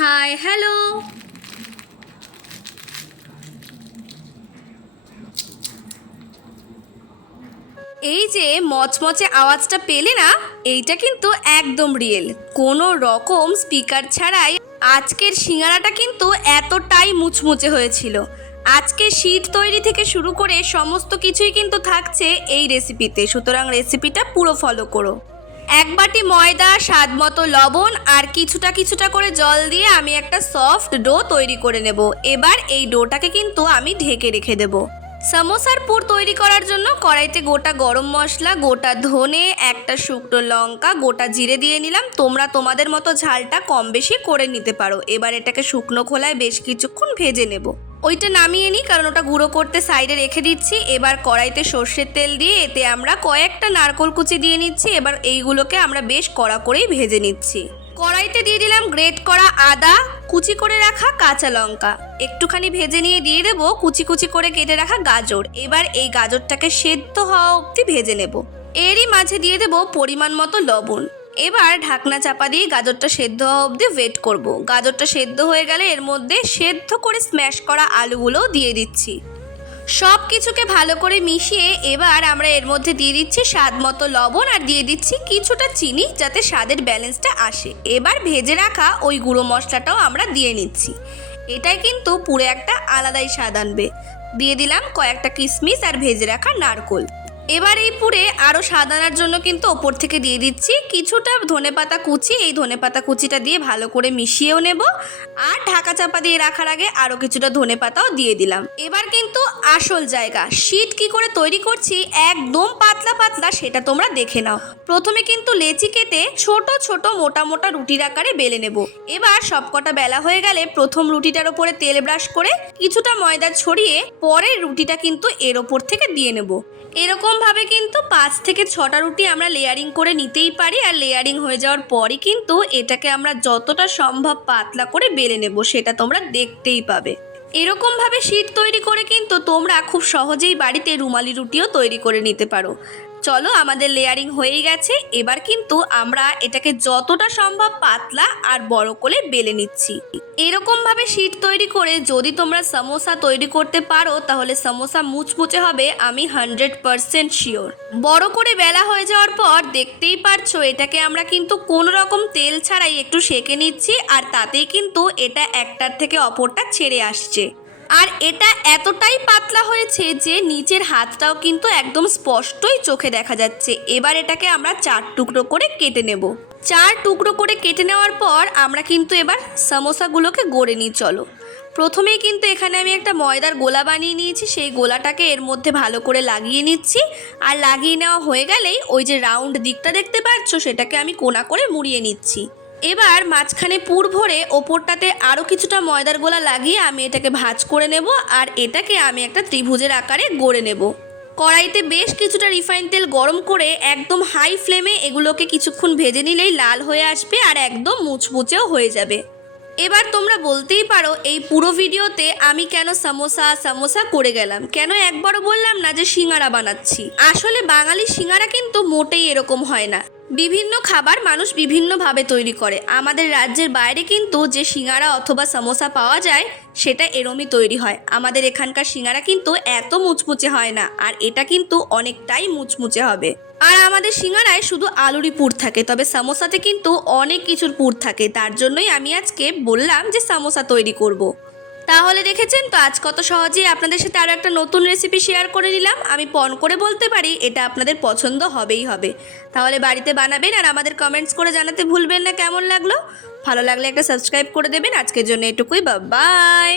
Hi hello. এই যে মচমচে আওয়াজটা পেলে না, এইটা কিন্তু একদম রিয়েল, কোনো রকম স্পিকার ছাড়াই আজকের সিঙ্গারাটা কিন্তু এতটাই মুচমুচে হয়েছিল। আজকে শীট তৈরি থেকে শুরু করে সমস্ত কিছুই কিন্তু থাকছে এই রেসিপিতে, সুতরাং রেসিপিটা পুরো ফলো করো। এক বাটি ময়দা, স্বাদ মতো লবণ আর কিছুটা কিছুটা করে জল দিয়ে আমি একটা সফট ডো তৈরি করে নেব। এবার এই ডোটাকে কিন্তু আমি ঢেকে রেখে দেবো। সামোসার পুর তৈরি করার জন্য কড়াইতে গোটা গরম মশলা, গোটা ধনে, একটা শুকনো লঙ্কা, গোটা জিরে দিয়ে নিলাম। তোমরা তোমাদের মতো ঝালটা কম বেশি করে নিতে পারো। এবার এটাকে শুকনো খোলায় বেশ কিছুক্ষণ ভেজে নেব। ওইটা নামিয়ে নিই, কারণ ওটা গুঁড়ো করতে সাইডে রেখে দিচ্ছি। এবার কড়াইতে সর্ষের তেল দিয়ে এতে আমরা কয়েকটা নারকেল কুচি দিয়ে নিচ্ছি। এবার এইগুলোকে আমরা বেশ কড়া করেই ভেজে নিচ্ছি। কড়াইতে দিয়ে দিলাম গ্রেট করা আদা, কুচি করে রাখা কাঁচা লঙ্কা, একটুখানি ভেজে নিয়ে দিয়ে দেবো কুচি কুচি করে কেটে রাখা গাজর। এবার এই গাজরটাকে সেদ্ধ হওয়া অবধি ভেজে নেব। এরই মাঝে দিয়ে দেবো পরিমাণ মতো লবণ। এবার ঢাকনা চাপা দিয়ে গাজরটা সেদ্ধ হওয়া অবধি ওয়েট করব। গাজরটা সেদ্ধ হয়ে গেলে এর মধ্যে সেদ্ধ করে স্ম্যাশ করা আলুগুলোও দিয়ে দিচ্ছি। সব কিছুকে ভালো করে মিশিয়ে এবার আমরা এর মধ্যে দিয়ে দিচ্ছি স্বাদ মতো লবণ আর দিয়ে দিচ্ছি কিছুটা চিনি, যাতে স্বাদের ব্যালেন্সটা আসে। এবার ভেজে রাখা ওই গুঁড়ো মশলাটাও আমরা দিয়ে নিচ্ছি। এটাই কিন্তু পুরো একটা আলাদাই স্বাদ আনবে। দিয়ে দিলাম কয়েকটা কিশমিশ আর ভেজে রাখা নারকেল। এবার এই পুরে আরও স্বাদ আনার জন্য কিন্তু ওপর থেকে দিয়ে দিচ্ছি কিছুটা ধনেপাতা কুচি। এই ধনেপাতা কুচিটা দিয়ে ভালো করে মিশিয়েও নেব। আর ঢাকা চাপা দিয়ে রাখার আগে আরও কিছুটা ধনেপাতাও দিয়ে দিলাম। এবার কিন্তু আসল জায়গা, শীট কি করে তৈরি করছি একদম পাতলা পাতলা সেটা তোমরা দেখে নাও। প্রথমে কিন্তু লেচি কেটে ছোট ছোট মোটা মোটা রুটির আকারে বেলে নেব। এবার সবকটা বেলা হয়ে গেলে প্রথম রুটিটার ওপরে তেল ব্রাশ করে কিছুটা ময়দা ছড়িয়ে পরের রুটিটা কিন্তু এর ওপর থেকে দিয়ে নেব। এরকমভাবে কিন্তু 5 থেকে 6টা রুটি আমরা লেয়ারিং করে নিতেই পারি। আর লেয়ারিং হয়ে যাওয়ার পরই কিন্তু এটাকে আমরা যতটা সম্ভব পাতলা করে বেলে নেব, সেটা তোমরা দেখতেই পাবে। এরকমভাবে শীট তৈরি করে কিন্তু তোমরা খুব সহজেই বাড়িতে রুমালি রুটিও তৈরি করে নিতে পারো। চলো, আমাদের লেয়ারিং হয়েই গেছে। এবার কিন্তু আমরা এটাকে যতটা সম্ভব পাতলা আর বড় করে বেলে নিচ্ছি। এরকমভাবে শীট তৈরি করে যদি তোমরা সমোসা তৈরি করতে পারো তাহলে সমোসা মুচমুচে হবে, আমি 100% শিওর। বড় করে বেলা হয়ে যাওয়ার পর দেখতেই পারছো এটাকে আমরা কিন্তু কোনো রকম তেল ছাড়াই একটু সেঁকে নিচ্ছি। আর তাতেই কিন্তু এটা একটার থেকে অপরটা ছেড়ে আসছে। আর এটা এতটাই পাতলা হয়েছে যে নিচের হাতটাও কিন্তু একদম স্পষ্টই চোখে দেখা যাচ্ছে। এবার এটাকে আমরা 4 টুকরো করে কেটে নেব। 4 টুকরো করে কেটে নেওয়ার পর আমরা কিন্তু এবার সমোসাগুলোকে গড়ে নিই। চলো, প্রথমেই কিন্তু এখানে আমি একটা ময়দার গোলা বানিয়ে নিয়েছি। সেই গোলাটাকে এর মধ্যে ভালো করে লাগিয়ে নিচ্ছি। আর লাগিয়ে নেওয়া হয়ে গেলেই ওই যে রাউন্ড দিকটা দেখতে পাচ্ছ সেটাকে আমি কোনা করে মুড়িয়ে নিচ্ছি। এবার মাঝখানে পুর ভরে ওপরটাতে আরও কিছুটা ময়দার গোলা লাগিয়ে আমি এটাকে ভাঁজ করে নেব। আর এটাকে আমি একটা ত্রিভুজের আকারে গড়ে নেব। কড়াইতে বেশ কিছুটা রিফাইন তেল গরম করে একদম হাই ফ্লেমে এগুলোকে কিছুক্ষণ ভেজে নিলেই লাল হয়ে আসবে আর একদম মুচমুচেও হয়ে যাবে। এবার তোমরা বলতেই পারো এই পুরো ভিডিওতে আমি কেন সমোসা করে গেলাম, কেন একবারও বললাম না যে সিঙ্গারা বানাচ্ছি। আসলে বাঙালি সিঙ্গারা কিন্তু মোটেই এরকম হয় না। বিভিন্ন খাবার মানুষ বিভিন্নভাবে তৈরি করে। আমাদের রাজ্যের বাইরে কিন্তু যে সিঙ্গারা অথবা সমোসা পাওয়া যায় সেটা এরমই তৈরি হয়। আমাদের এখানকার সিঙ্গারা কিন্তু এত মুচমুচে হয় না, আর এটা কিন্তু অনেকটাই মুচমুচে হবে। আর আমাদের সিঙ্গারায় শুধু আলুরই পুর থাকে, তবে সমোসাতে কিন্তু অনেক কিছুর পুর থাকে। তার জন্যই আমি আজকে বললাম যে সমোসা তৈরি করব। তাহলে দেখেছেন তো আজ কত সহজেই আপনাদের সাথে আরও একটা নতুন রেসিপি শেয়ার করে নিলাম। আমি পণ করে বলতে পারি এটা আপনাদের পছন্দ হবেই হবে। তাহলে বাড়িতে বানাবেন আর আমাদের কমেন্টস করে জানাতে ভুলবেন না কেমন লাগলো। ভালো লাগলে একটা সাবস্ক্রাইব করে দেবেন। আজকের জন্য এটুকুই, বাই।